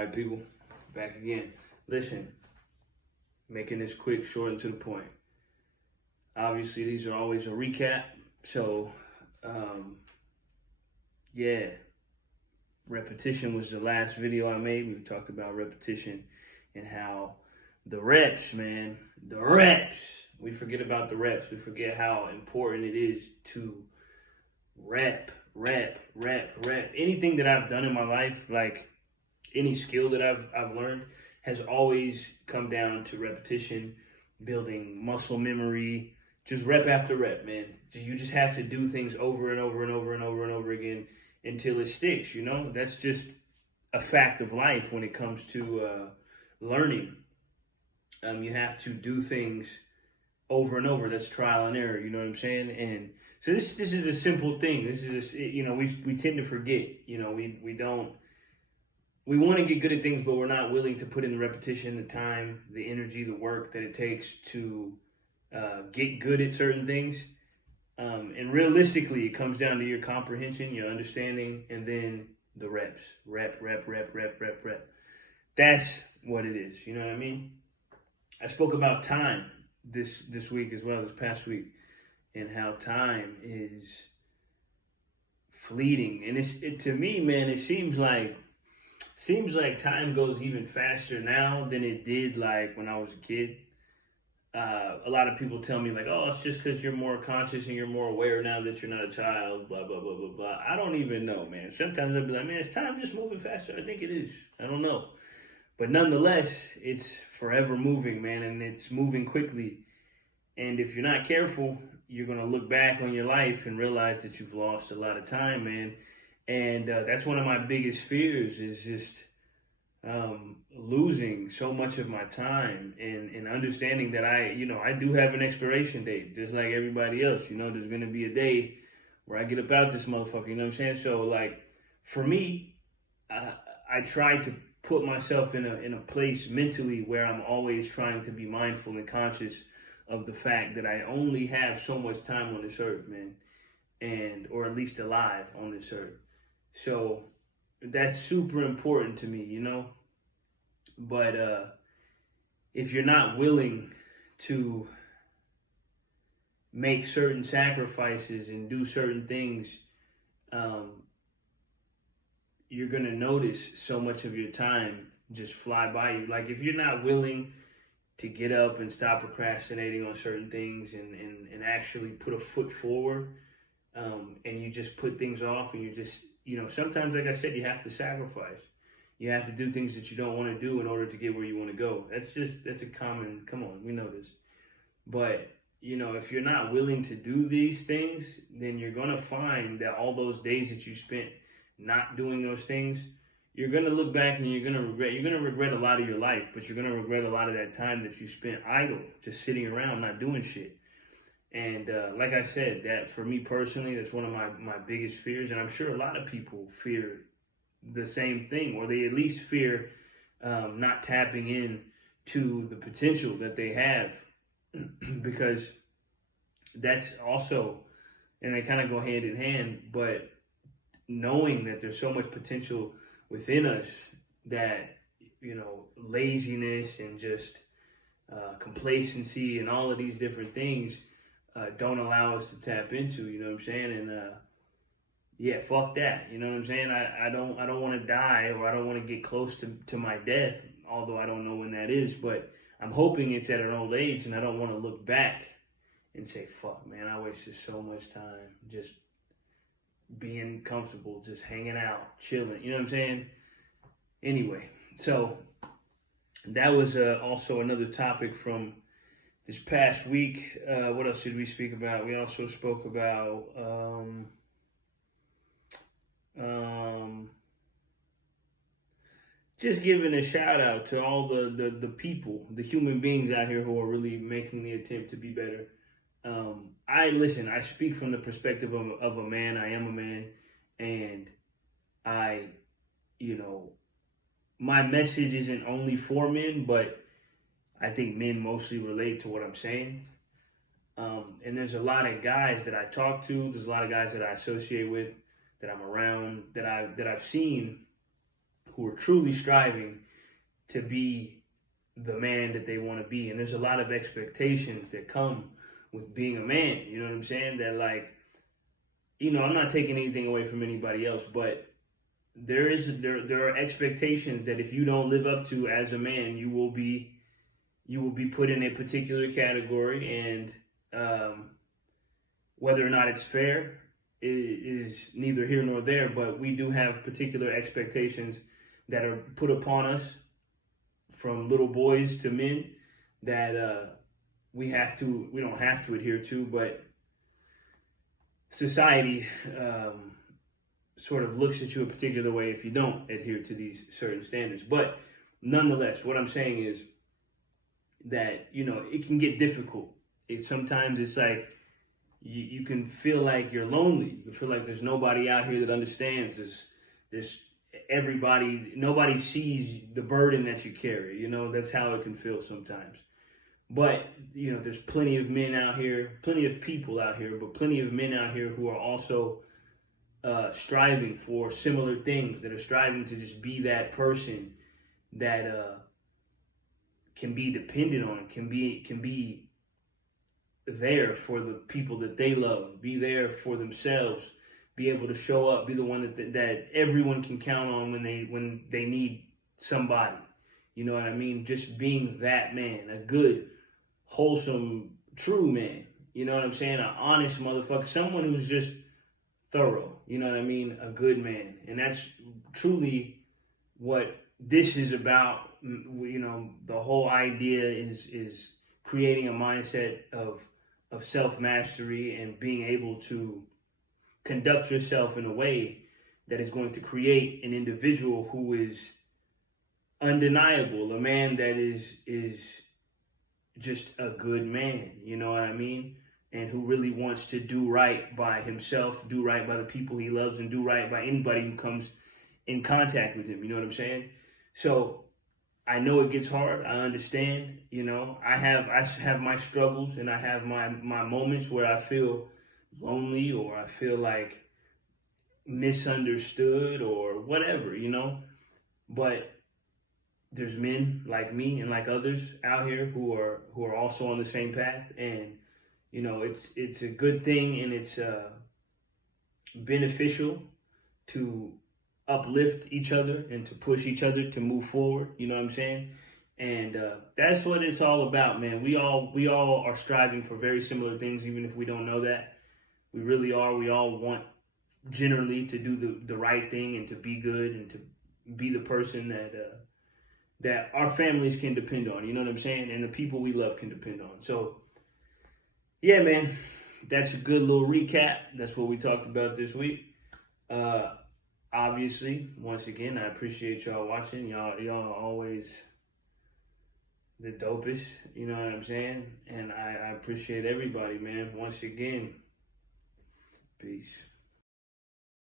All right, people, back again. Listen, making this quick, short, and to the point. Obviously, these are always a recap. So, um, yeah, repetition was the last video I made. We talked about repetition and how the reps, man, the reps. We forget about the reps. We forget how important it is to rep. Anything that I've done in my life, like any skill that I've learned, has always come down to repetition, building muscle memory, just rep after rep, man. You just have to do things over and over and over and over and over again until it sticks. That's just a fact of life when it comes to learning. You have to do things over and over. That's trial and error. You know what I'm saying? And so this is a simple thing. This is we tend to forget. We want to get good at things, but we're not willing to put in the repetition, the time, the energy, the work that it takes to get good at certain things. And realistically, it comes down to your comprehension, your understanding, and then the reps. Rep. That's what it is. You know what I mean? I spoke about time this week as well, this past week, and how time is fleeting. And to me, man, it seems like time goes even faster now than it did like when I was a kid. A lot of people tell me like, oh, it's just because you're more conscious and you're more aware now that you're not a child, blah, blah, blah, blah, blah. I don't even know, man. Sometimes I'll be like, man, is time just moving faster? I think it is. I don't know. But nonetheless, it's forever moving, man, and it's moving quickly. And if you're not careful, you're going to look back on your life and realize that you've lost a lot of time, man. And that's one of my biggest fears is just losing so much of my time and understanding that I do have an expiration date, just like everybody else. There's going to be a day where I get up out this motherfucker, you know what I'm saying? So, like, for me, I try to put myself in a place mentally where I'm always trying to be mindful and conscious of the fact that I only have so much time on this earth, man, or at least alive on this earth. So that's super important to me, But if you're not willing to make certain sacrifices and do certain things, you're going to notice so much of your time just fly by you. Like, if you're not willing to get up and stop procrastinating on certain things and actually put a foot forward, and you just put things off, and you just, sometimes, like I said, you have to sacrifice. You have to do things that you don't want to do in order to get where you want to go. That's a common, come on, we know this. But, if you're not willing to do these things, then you're going to find that all those days that you spent not doing those things, you're going to look back and you're going to regret a lot of your life, but you're going to regret a lot of that time that you spent idle, just sitting around, not doing shit. And like I said, that for me personally, that's one of my biggest fears. And I'm sure a lot of people fear the same thing, or they at least fear not tapping in to the potential that they have, because that's also, and they kind of go hand in hand, but knowing that there's so much potential within us that, laziness and just complacency and all of these different things don't allow us to tap into, you know what I'm saying? And yeah, fuck that, you know what I'm saying? I don't want to die, or I don't want to get close to my death, although I don't know when that is, but I'm hoping it's at an old age, and I don't want to look back and say, fuck, man, I wasted so much time just being comfortable, just hanging out, chilling, you know what I'm saying? Anyway, so that was also another topic from this past week. What else did we speak about? We also spoke about just giving a shout out to all the people, the human beings out here who are really making the attempt to be better. I speak from the perspective of a man. I am a man, and my message isn't only for men, but I think men mostly relate to what I'm saying. And there's a lot of guys that I talk to. There's a lot of guys that I associate with, that I'm around, that I've seen, who are truly striving to be the man that they want to be. And there's a lot of expectations that come with being a man. You know what I'm saying? That, like, I'm not taking anything away from anybody else, but there are expectations that if you don't live up to as a man, you will be put in a particular category, and whether or not it's fair is neither here nor there. But we do have particular expectations that are put upon us from little boys to men that we don't have to adhere to, but society sort of looks at you a particular way if you don't adhere to these certain standards. But nonetheless, what I'm saying is that, it can get difficult. Sometimes it's like you can feel like you're lonely. You can feel like there's nobody out here that understands. There's nobody sees the burden that you carry. That's how it can feel sometimes. But, there's plenty of men out here, plenty of people out here, but plenty of men out here who are also striving for similar things, that are striving to just be that person that can be depended on, can be there for the people that they love, be there for themselves, be able to show up, be the one that everyone can count on when they need somebody. You know what I mean? Just being that man, a good, wholesome, true man. You know what I'm saying? An honest motherfucker, someone who's just thorough. You know what I mean? A good man. And that's truly what this is about. The whole idea is creating a mindset of self-mastery and being able to conduct yourself in a way that is going to create an individual who is undeniable, a man that is just a good man, you know what I mean? And who really wants to do right by himself, do right by the people he loves, and do right by anybody who comes in contact with him, you know what I'm saying? So I know it gets hard. I understand. I have my struggles, and I have my moments where I feel lonely, or I feel like misunderstood, or whatever. But there's men like me and like others out here who are also on the same path, and it's a good thing, and it's beneficial to uplift each other and to push each other to move forward. You know what I'm saying? And that's what it's all about, man. We all are striving for very similar things, even if we don't know that. We really are. We all want generally to do the right thing, and to be good, and to be the person that our families can depend on. You know what I'm saying? And the people we love can depend on. So, yeah, man, that's a good little recap. That's what we talked about this week. Obviously, once again, I appreciate y'all watching. Y'all are always the dopest, you know what I'm saying? And I appreciate everybody, man. Once again, peace.